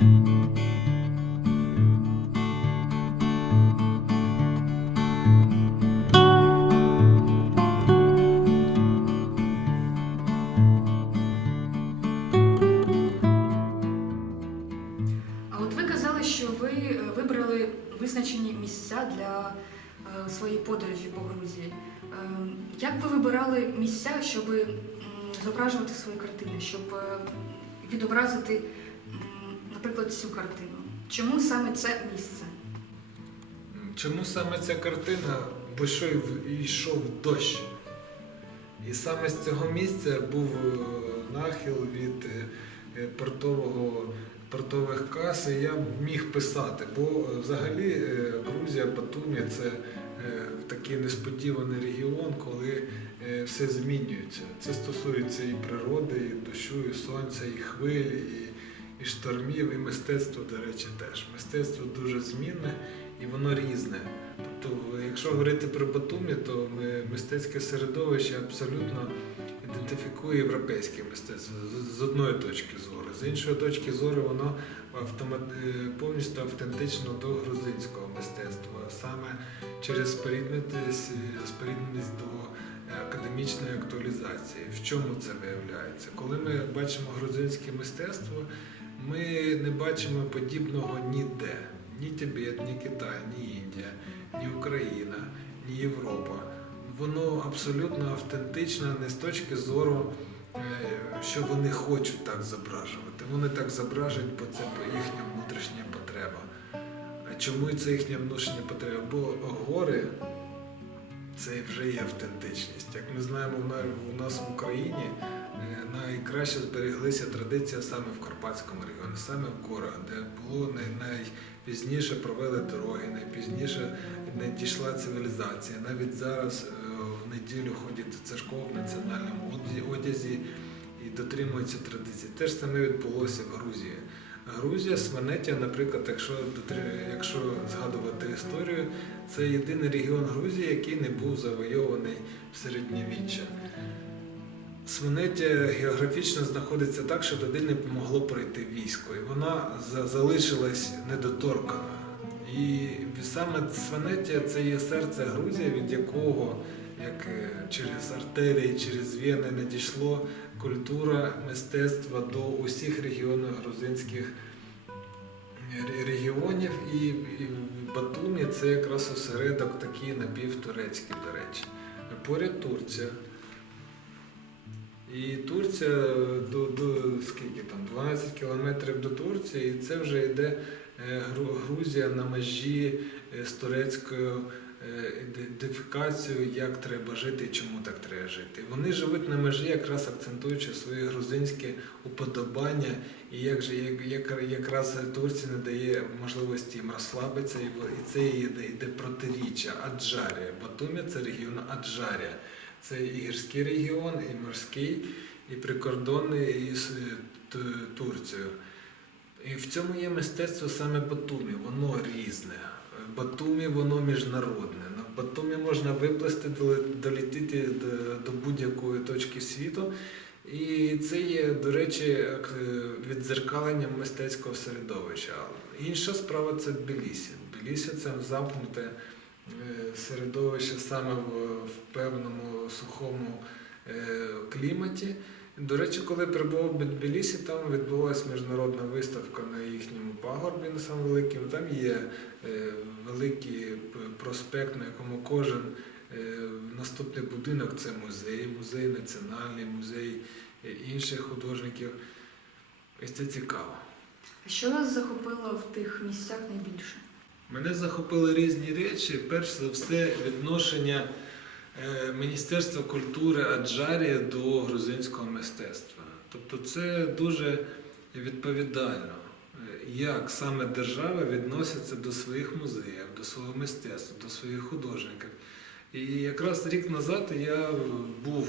А от ви казали, що ви вибрали визначені місця для своєї подорожі по Грузії. Як ви вибирали місця, щоб зображувати свої картини, щоб відобразити, наприклад, цю картину? Чому саме це місце? Чому саме ця картина? Бо що йшов дощ. І саме з цього місця був нахил від портових кас, і я міг писати. Бо взагалі Грузія, Батумі – це такий несподіваний регіон, коли все змінюється. Це стосується і природи, і дощу, і сонця, і хвиль, і штормів, і мистецтво, до речі, теж. Мистецтво дуже змінне і воно різне. Тобто, якщо говорити про Батумі, то мистецьке середовище абсолютно ідентифікує європейське мистецтво з одної точки зору. З іншої точки зору воно повністю автентично до грузинського мистецтва, саме через спорідненість до академічної актуалізації. В чому це виявляється? Коли ми бачимо грузинське мистецтво, ми не бачимо подібного ніде. Ні Тибет, ні Китай, ні Індія, ні Україна, ні Європа. Воно абсолютно автентичне не з точки зору, що вони хочуть так зображувати. Вони так зображують, бо це їхня внутрішня потреба. А чому це їхня внутрішня потреба? Бо гори – це вже є автентичність. Як ми знаємо, у нас в Україні найкраще збереглися традиції саме в Карпатському регіоні, саме в горах, де було найпізніше провели дороги, найпізніше надійшла цивілізація. Навіть зараз в неділю ходять до церков в національному одязі і дотримуються традицій. Те ж саме відбулося в Грузії. Грузія, Сванеття, наприклад, якщо згадувати історію, це єдиний регіон Грузії, який не був завойований в середньовіччя. Сванеття географічно знаходиться так, що туди не могло пройти військо, і вона залишилась недоторкана. І саме Сванеття – це є серце Грузії, від якого, як через артерії, через вени надійшло культура, мистецтво до усіх регіонів грузинських регіонів. І Батумі – це якраз осередок такий напівтурецький, до речі. Поряд Турція. І Турція скільки там, 12 кілометрів до Турції, і це вже йде Грузія на межі з турецькою ідентифікацією, як треба жити і чому так треба жити. Вони живуть на межі, якраз акцентуючи свої грузинські уподобання, і якраз Турція не дає можливості їм розслабитися, і це йде протиріччя. Аджарія. Батумі – це регіон Аджарія. Це і гірський регіон, і морський, і прикордонний із Турцією. І в цьому є мистецтво саме Батумі, воно різне. Батумі, воно міжнародне. На Батумі можна виплисти, долетіти до будь-якої точки світу. І це є, до речі, віддзеркаленням мистецького середовища. Інша справа – це Тбілісі. Тбілісі – це замкнуте середовище саме в певному сухому кліматі. До речі, коли прибув в Тбілісі, там відбулася міжнародна виставка на їхньому пагорбі, на самому великому. Там є великий проспект, на якому кожен наступний будинок – це музей національний, музей інших художників. Ось це цікаво. А що вас захопило в тих місцях найбільше? Мене захопили різні речі. Перш за все, відношення Міністерства культури Аджарії до грузинського мистецтва. Тобто це дуже відповідально, як саме держава відноситься до своїх музеїв, до свого мистецтва, до своїх художників. І якраз рік назад я був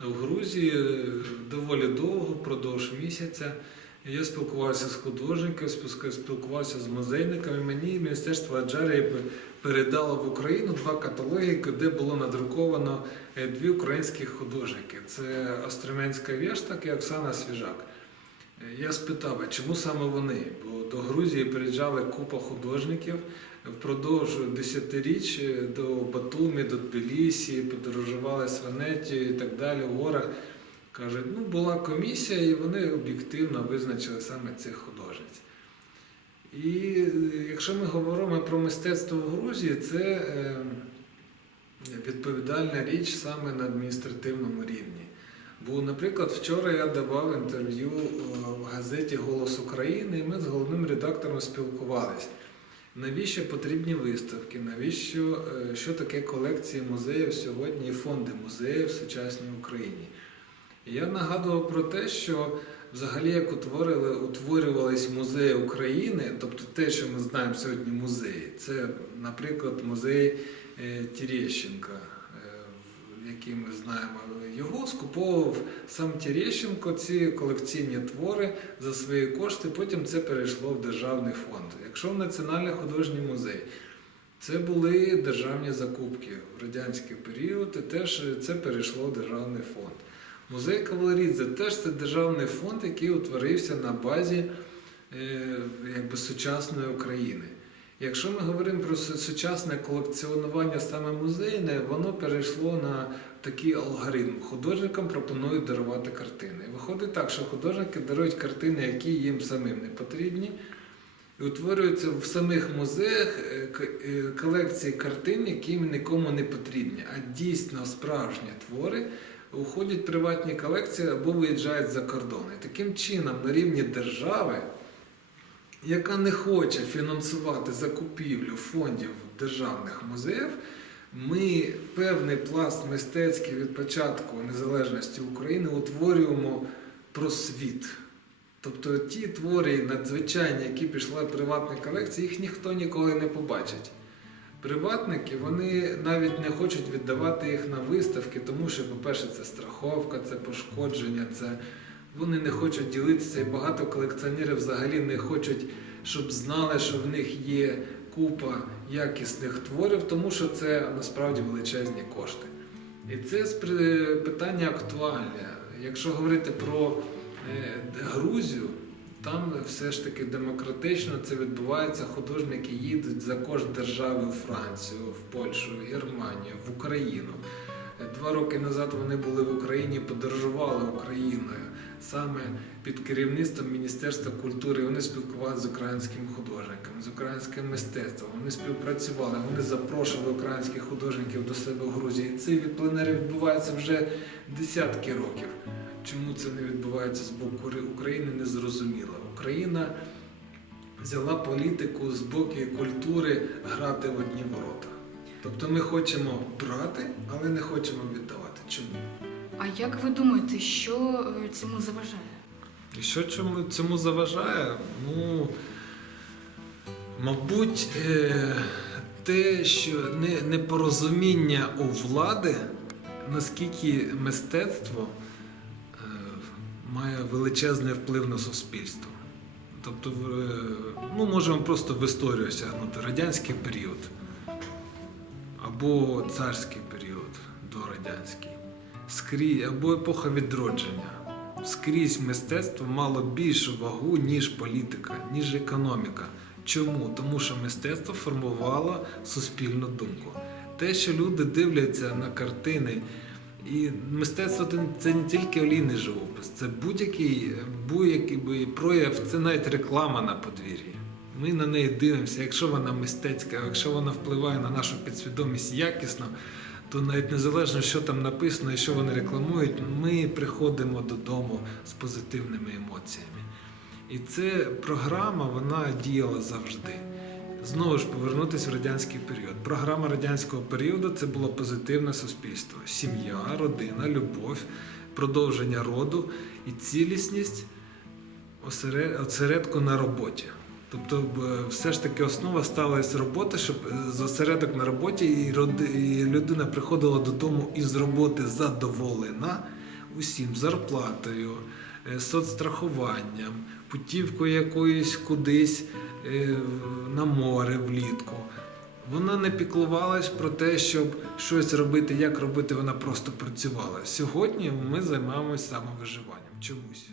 в Грузії доволі довго, впродовж місяця. Я спілкувався з художниками, спілкувався з музейниками. Мені Міністерство Аджарії передало в Україну 2 каталоги, де було надруковано 2 українських художники. Це Остроменська Вєштак і Оксана Свіжак. Я спитав, а чому саме вони? Бо до Грузії приїжджали купа художників впродовж десятиріч до Батумі, до Тбілісі, подорожували в Венетію і так далі, в горах. Кажуть, ну була комісія і вони об'єктивно визначили саме цих художниць. І якщо ми говоримо про мистецтво в Грузії, це відповідальна річ саме на адміністративному рівні. Бо, наприклад, вчора я давав інтерв'ю в газеті «Голос України» і ми з головним редактором спілкувалися. Навіщо потрібні виставки, що таке колекції музеїв сьогодні і фонди музеїв в сучасній Україні. І я нагадував про те, що взагалі як утворювались музеї України, тобто те, що ми знаємо сьогодні музеї, це, наприклад, музей Терещенка, який ми знаємо, його скуповував сам Терещенко, ці колекційні твори за свої кошти, потім це перейшло в державний фонд. Якщо в Національний художній музей, це були державні закупки в радянський період, і теж це перейшло в державний фонд. Музей Кавалерідзе теж це державний фонд, який утворився на базі сучасної України. Якщо ми говоримо про сучасне колекціонування саме музейне, воно перейшло на такий алгоритм. Художникам пропонують дарувати картини. Виходить так, що художники дарують картини, які їм самим не потрібні, і утворюються в самих музеях колекції картин, які нікому не потрібні, а дійсно справжні твори уходять в приватні колекції або виїжджають за кордон. І таким чином на рівні держави, яка не хоче фінансувати закупівлю фондів державних музеїв, ми певний пласт мистецький від початку незалежності України утворюємо просвіт. Тобто ті твори надзвичайні, які пішли в приватні колекції, їх ніхто ніколи не побачить. Приватники, вони навіть не хочуть віддавати їх на виставки, тому що, по-перше, це страховка, це пошкодження, вони не хочуть ділитися, і багато колекціонерів взагалі не хочуть, щоб знали, що в них є купа якісних творів, тому що це насправді величезні кошти. І це питання актуальне. Якщо говорити про Грузію, там все ж таки демократично це відбувається, художники їдуть за кошт держави у Францію, в Польщу, в Германію, в Україну. 2 роки назад вони були в Україні, подорожували Україною, саме під керівництвом Міністерства культури. Вони спілкувалися з українськими художниками, з українським мистецтвом, вони співпрацювали, вони запрошували українських художників до себе в Грузії. І ці пленери відбуваються вже десятки років. Чому це не відбувається з боку України, не зрозуміло. Україна взяла політику з боку культури грати в одні ворота. Тобто ми хочемо брати, але не хочемо віддавати. Чому? А як ви думаєте, що цьому заважає? І що цьому заважає? Ну, мабуть, те, що непорозуміння у влади, наскільки мистецтво має величезний вплив на суспільство. Тобто, можемо просто в історію сягнути радянський період або царський період, дорадянський, або епоха відродження. Скрізь мистецтво мало більшу вагу, ніж політика, ніж економіка. Чому? Тому що мистецтво формувало суспільну думку. Те, що люди дивляться на картини, і мистецтво – це не тільки олійний живопис, це будь-який прояв, це навіть реклама на подвір'ї. Ми на неї дивимося, якщо вона мистецька, якщо вона впливає на нашу підсвідомість якісно, то навіть незалежно, що там написано і що вони рекламують, ми приходимо додому з позитивними емоціями. І ця програма, вона діяла завжди. Знову ж повернутися в радянський період. Програма радянського періоду – це було позитивне суспільство. Сім'я, родина, любов, продовження роду і цілісність осередку на роботі. Тобто все ж таки основа сталася робота, щоб осередок на роботі і людина приходила додому із роботи задоволена усім, зарплатою, соцстрахуванням, путівкою якоюсь кудись на море влітку. Вона не піклувалась про те, щоб щось робити, як робити, вона просто працювала. Сьогодні ми займаємося самовиживанням чомусь.